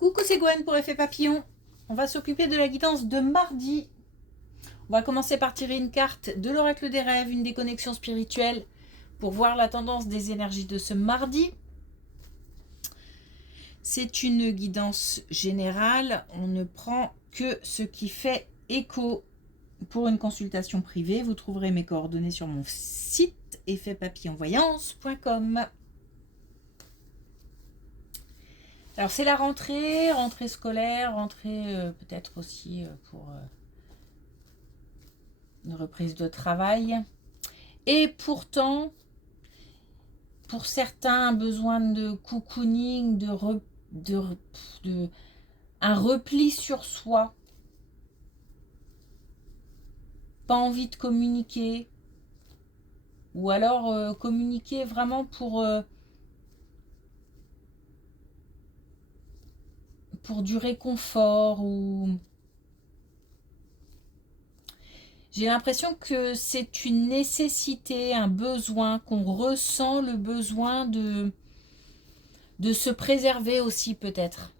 Coucou, c'est Gwen pour Effet Papillon. On va s'occuper de la guidance de mardi. On va commencer par tirer une carte de l'oracle des rêves, une déconnexion spirituelle, pour voir la tendance des énergies de ce mardi. C'est une guidance générale. On ne prend que ce qui fait écho. Pour une consultation privée, vous trouverez mes coordonnées sur mon site effetpapillonvoyance.com. Alors c'est la rentrée scolaire, rentrée peut-être aussi pour une reprise de travail. Et pourtant, pour certains, besoin de cocooning, un repli sur soi. Pas envie de communiquer. Ou alors communiquer vraiment pour du réconfort ou... J'ai l'impression que c'est une nécessité, un besoin, qu'on ressent le besoin de se préserver aussi peut-être.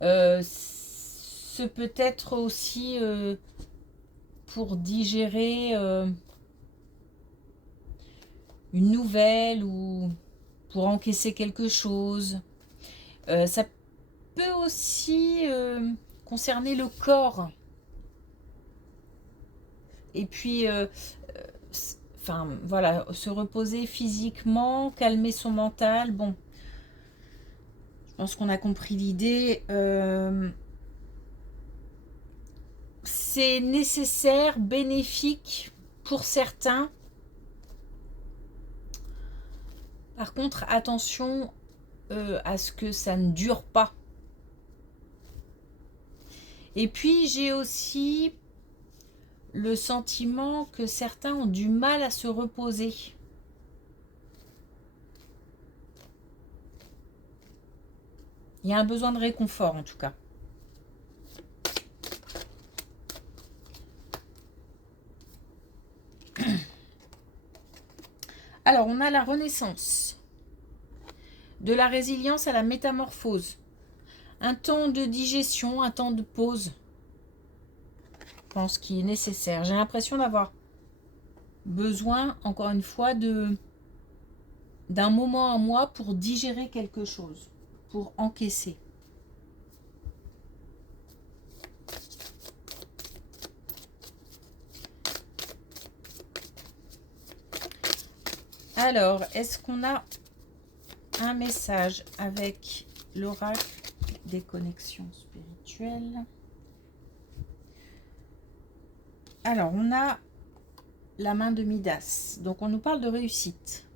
Ce peut être aussi pour digérer une nouvelle ou pour encaisser quelque chose. Ça peut aussi concerner le corps. Et puis, enfin, voilà, se reposer physiquement, calmer son mental. Bon, je pense qu'on a compris l'idée. C'est nécessaire, bénéfique pour certains. Par contre, attention à ce que ça ne dure pas. Et puis, j'ai aussi le sentiment que certains ont du mal à se reposer. Il y a un besoin de réconfort en tout cas. Alors, on a la renaissance. De la résilience à la métamorphose. Un temps de digestion, un temps de pause. Je pense qu'il est nécessaire. J'ai l'impression d'avoir besoin, encore une fois, d'un moment à moi pour digérer quelque chose, pour encaisser. Alors, est-ce qu'on a un message avec l'oracle des connexions spirituelles? Alors, on a la main de Midas. Donc, on nous parle de réussite.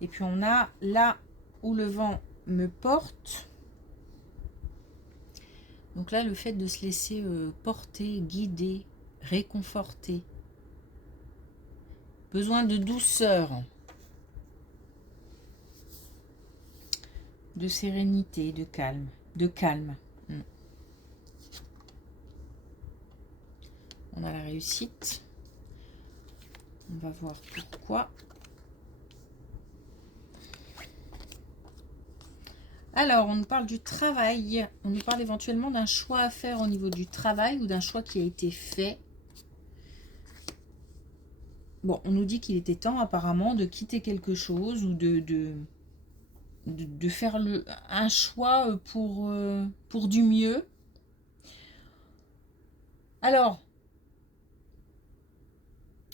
Et puis, on a là où le vent me porte. Donc là, le fait de se laisser porter, guider, réconforter. Besoin de douceur. De sérénité, de calme. On a la réussite. On va voir pourquoi. Alors, on nous parle du travail. On nous parle éventuellement d'un choix à faire au niveau du travail ou d'un choix qui a été fait. Bon, on nous dit qu'il était temps apparemment de quitter quelque chose ou de faire un choix pour du mieux. Alors,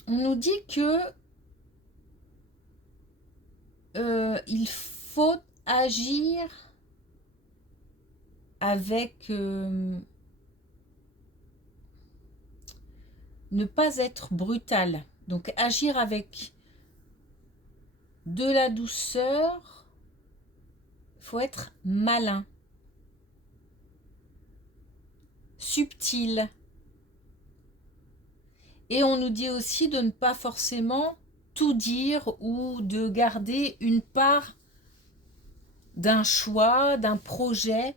on nous dit que il faut agir avec ne pas être brutal. Donc agir avec de la douceur, il faut être malin, subtil. Et on nous dit aussi de ne pas forcément tout dire ou de garder une part d'un choix, d'un projet,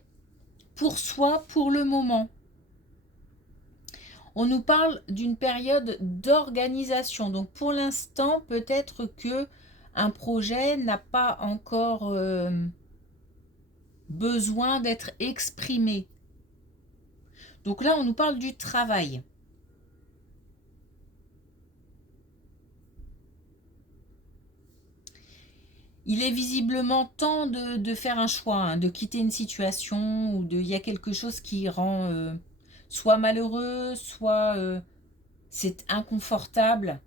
pour soi, pour le moment. On nous parle d'une période d'organisation. Donc pour l'instant, peut-être que un projet n'a pas encore besoin d'être exprimé. Donc là, on nous parle du travail. Il est visiblement temps de faire un choix, hein, de quitter une situation ou il y a quelque chose qui rend soit malheureux, soit c'est inconfortable.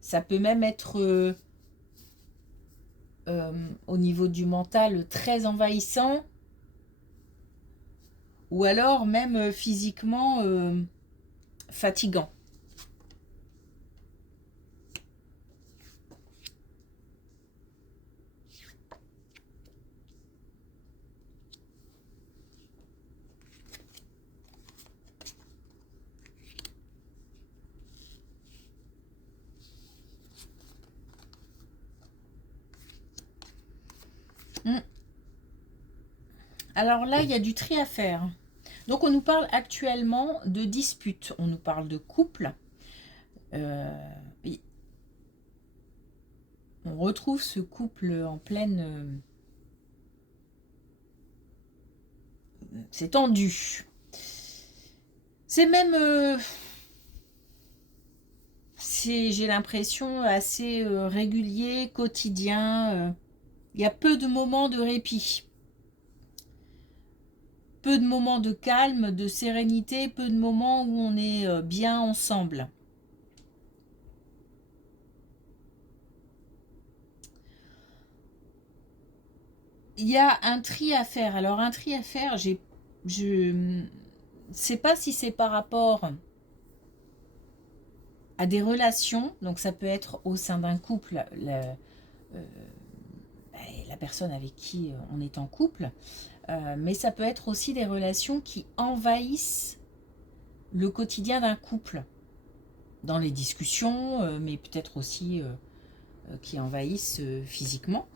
Ça peut même être au niveau du mental très envahissant ou alors même physiquement fatigant. Alors là, il y a du tri à faire. Donc on nous parle actuellement de disputes, on nous parle de couple. On retrouve ce couple en pleine... c'est tendu. C'est même... j'ai l'impression assez régulier, quotidien. Il y a peu de moments de répit. Peu de moments de calme, de sérénité, peu de moments où on est bien ensemble. Il y a un tri à faire. Alors un tri à faire, je ne sais pas si c'est par rapport à des relations, donc ça peut être au sein d'un couple, la personne avec qui on est en couple, mais ça peut être aussi des relations qui envahissent le quotidien d'un couple, dans les discussions, mais peut-être aussi qui envahissent physiquement.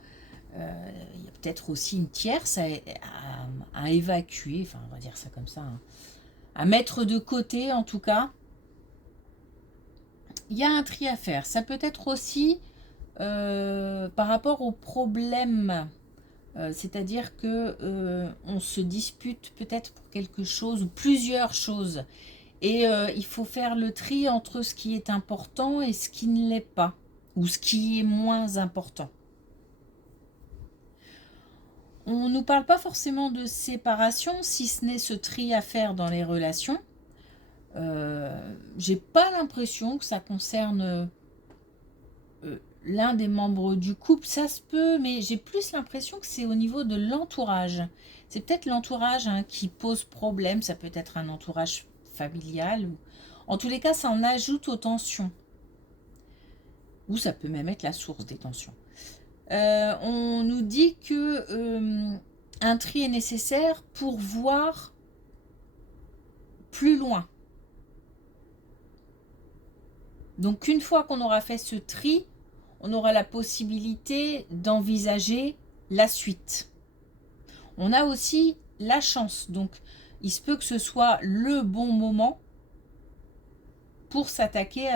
Il y a peut-être aussi une tierce à évacuer, enfin on va dire ça comme ça, hein, à mettre de côté en tout cas. Il y a un tri à faire. Ça peut être aussi par rapport aux problèmes, c'est-à-dire que on se dispute peut-être pour quelque chose ou plusieurs choses. Et il faut faire le tri entre ce qui est important et ce qui ne l'est pas, ou ce qui est moins important. On ne nous parle pas forcément de séparation, si ce n'est ce tri à faire dans les relations. J'ai pas l'impression que ça concerne l'un des membres du couple. Ça se peut, mais j'ai plus l'impression que c'est au niveau de l'entourage. C'est peut-être l'entourage hein, qui pose problème. Ça peut être un entourage familial. En tous les cas, ça en ajoute aux tensions. Ou ça peut même être la source des tensions. On nous dit que un tri est nécessaire pour voir plus loin. Donc une fois qu'on aura fait ce tri, on aura la possibilité d'envisager la suite. On a aussi la chance, donc il se peut que ce soit le bon moment pour s'attaquer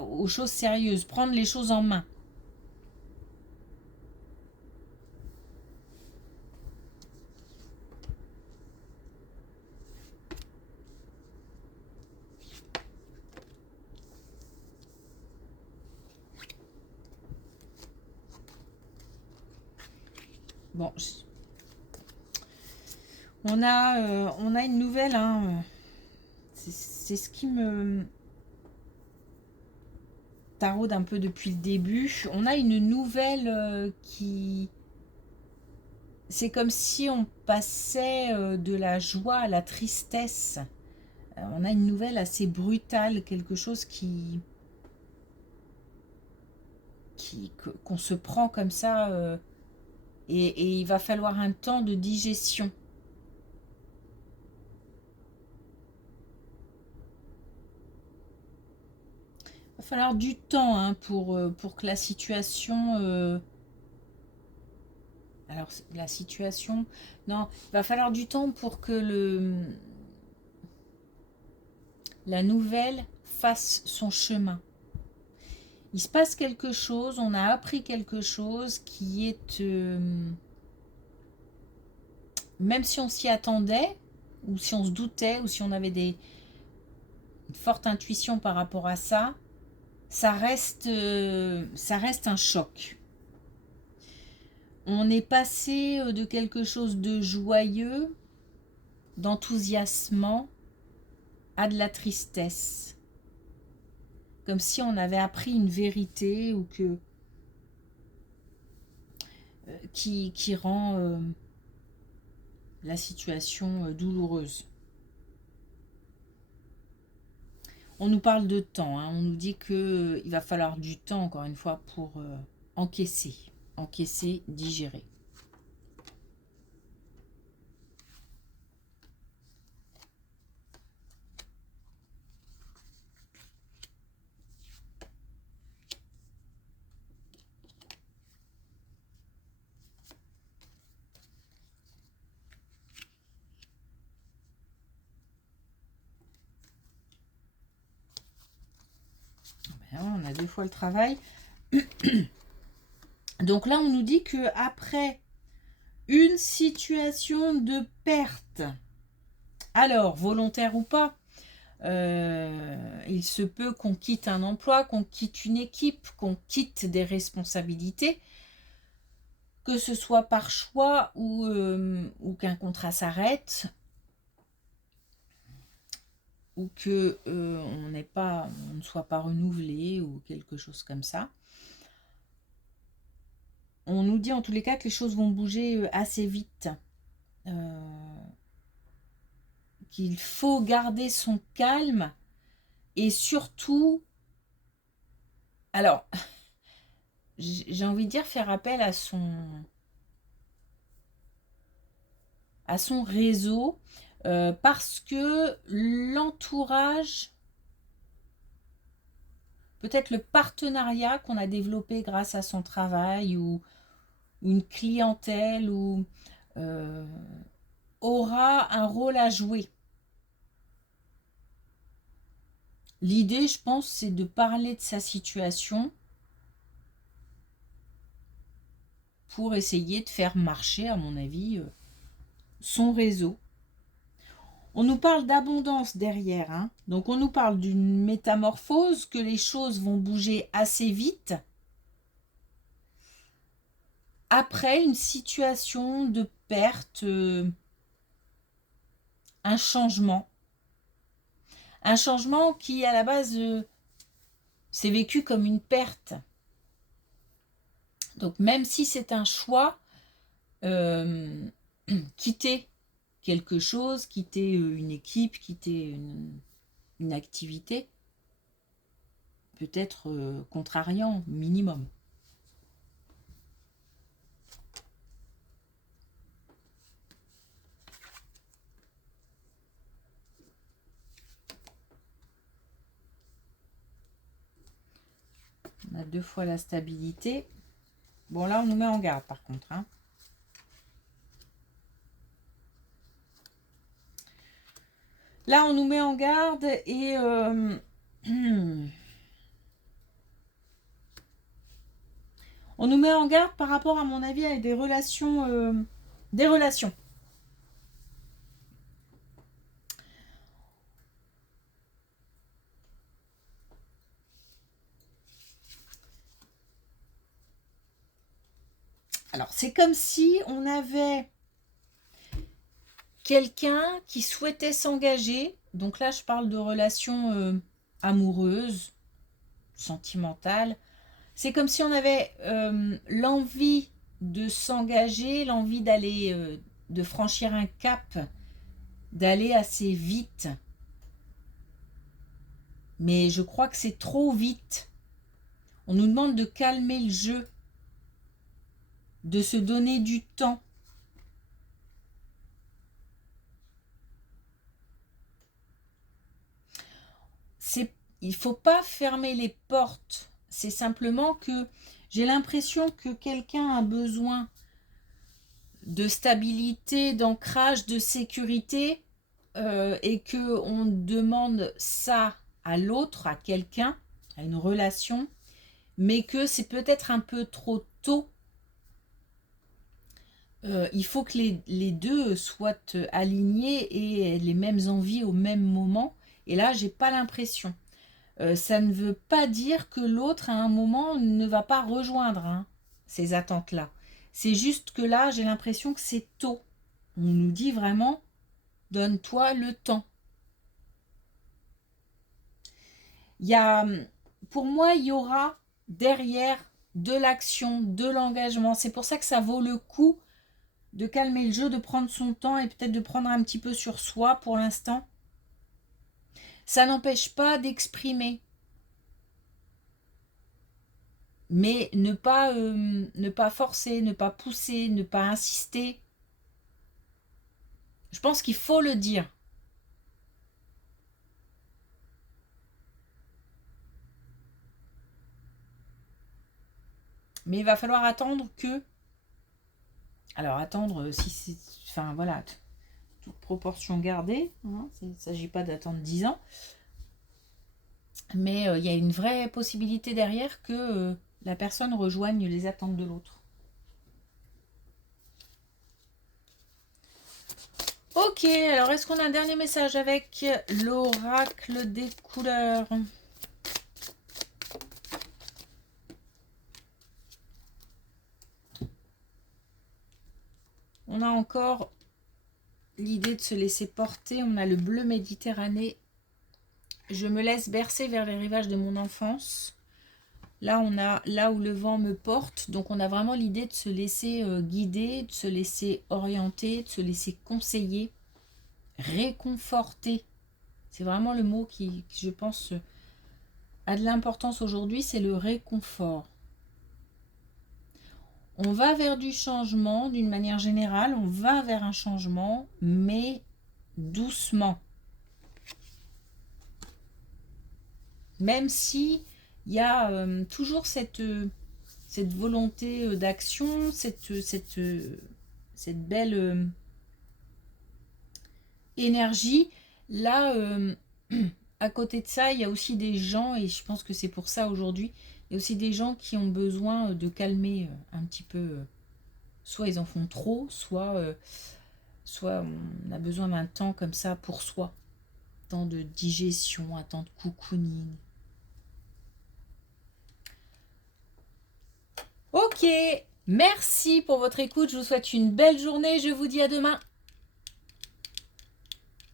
aux choses sérieuses, prendre les choses en main. Bon, on a une nouvelle, hein. C'est ce qui me taraude un peu depuis le début. On a une nouvelle qui... C'est comme si on passait de la joie à la tristesse. On a une nouvelle assez brutale, quelque chose qu'on se prend comme ça et il va falloir un temps de digestion. Il va falloir du temps hein, pour que la situation Alors, la situation... Non, il va falloir du temps pour que la nouvelle fasse son chemin. Il se passe quelque chose, on a appris quelque chose qui est... même si on s'y attendait, ou si on se doutait, ou si on avait une forte intuition par rapport à ça, ça reste un choc. On est passé de quelque chose de joyeux, d'enthousiasmant, à de la tristesse. Comme si on avait appris une vérité ou qui rend la situation douloureuse. On nous parle de temps, hein, on nous dit qu'il va falloir du temps, encore une fois, pour encaisser, digérer. On a 2 fois le travail. Donc là, on nous dit que après une situation de perte, alors volontaire ou pas, il se peut qu'on quitte un emploi, qu'on quitte une équipe, qu'on quitte des responsabilités, que ce soit par choix ou qu'un contrat s'arrête, ou que on ne soit pas renouvelé ou quelque chose comme ça. On nous dit en tous les cas que les choses vont bouger assez vite, qu'il faut garder son calme et surtout, alors j'ai envie de dire faire appel à son réseau, parce que l'entourage, peut-être le partenariat qu'on a développé grâce à son travail ou une clientèle aura un rôle à jouer. L'idée, je pense, c'est de parler de sa situation pour essayer de faire marcher, à mon avis, son réseau. On nous parle d'abondance derrière, hein. Donc on nous parle d'une métamorphose, que les choses vont bouger assez vite après une situation de perte, un changement. Un changement qui, à la base, s'est vécu comme une perte. Donc même si c'est un choix, quitter quelque chose, quitter une équipe, quitter une activité, peut être contrariant, minimum. On a 2 fois la stabilité. Bon, là, on nous met en garde, par contre, hein. Là, on nous met en garde et... on nous met en garde par rapport, à mon avis, à des relations. Alors, c'est comme si on avait quelqu'un qui souhaitait s'engager. Donc là, je parle de relations amoureuses, sentimentales. C'est comme si on avait l'envie de s'engager, l'envie d'aller, de franchir un cap, d'aller assez vite. Mais je crois que c'est trop vite. On nous demande de calmer le jeu, de se donner du temps. Il ne faut pas fermer les portes. C'est simplement que j'ai l'impression que quelqu'un a besoin de stabilité, d'ancrage, de sécurité, et que on demande ça à l'autre, à quelqu'un, à une relation, mais que c'est peut-être un peu trop tôt. Il faut que les deux soient alignés et aient les mêmes envies au même moment. Et là, j'ai pas l'impression. Ça ne veut pas dire que l'autre, à un moment, ne va pas rejoindre ces attentes-là. C'est juste que là, j'ai l'impression que c'est tôt. On nous dit vraiment, donne-toi le temps. Pour moi, il y aura derrière de l'action, de l'engagement. C'est pour ça que ça vaut le coup de calmer le jeu, de prendre son temps et peut-être de prendre un petit peu sur soi pour l'instant. Ça n'empêche pas d'exprimer. Mais ne pas forcer, ne pas pousser, ne pas insister. Je pense qu'il faut le dire. Mais il va falloir attendre que... Alors attendre, si c'est... Enfin voilà, toute proportion gardée. Il ne s'agit pas d'attendre 10 ans. Mais il y a une vraie possibilité derrière que la personne rejoigne les attentes de l'autre. Ok, alors est-ce qu'on a un dernier message avec l'oracle des couleurs? On a encore l'idée de se laisser porter. On a le bleu Méditerranée. Je me laisse bercer vers les rivages de mon enfance. Là, on a là où le vent me porte. Donc, on a vraiment l'idée de se laisser guider, de se laisser orienter, de se laisser conseiller, réconforter. C'est vraiment le mot qui, je pense, a de l'importance aujourd'hui, c'est le réconfort. On va vers du changement d'une manière générale, on va vers un changement, mais doucement. Même si il y a toujours cette volonté d'action, cette belle énergie. Là, à côté de ça, il y a aussi des gens, et je pense que c'est pour ça aujourd'hui, il y a aussi des gens qui ont besoin de calmer un petit peu. Soit ils en font trop, soit on a besoin d'un temps comme ça pour soi. Un temps de digestion, un temps de cocooning. Ok, merci pour votre écoute. Je vous souhaite une belle journée. Je vous dis à demain.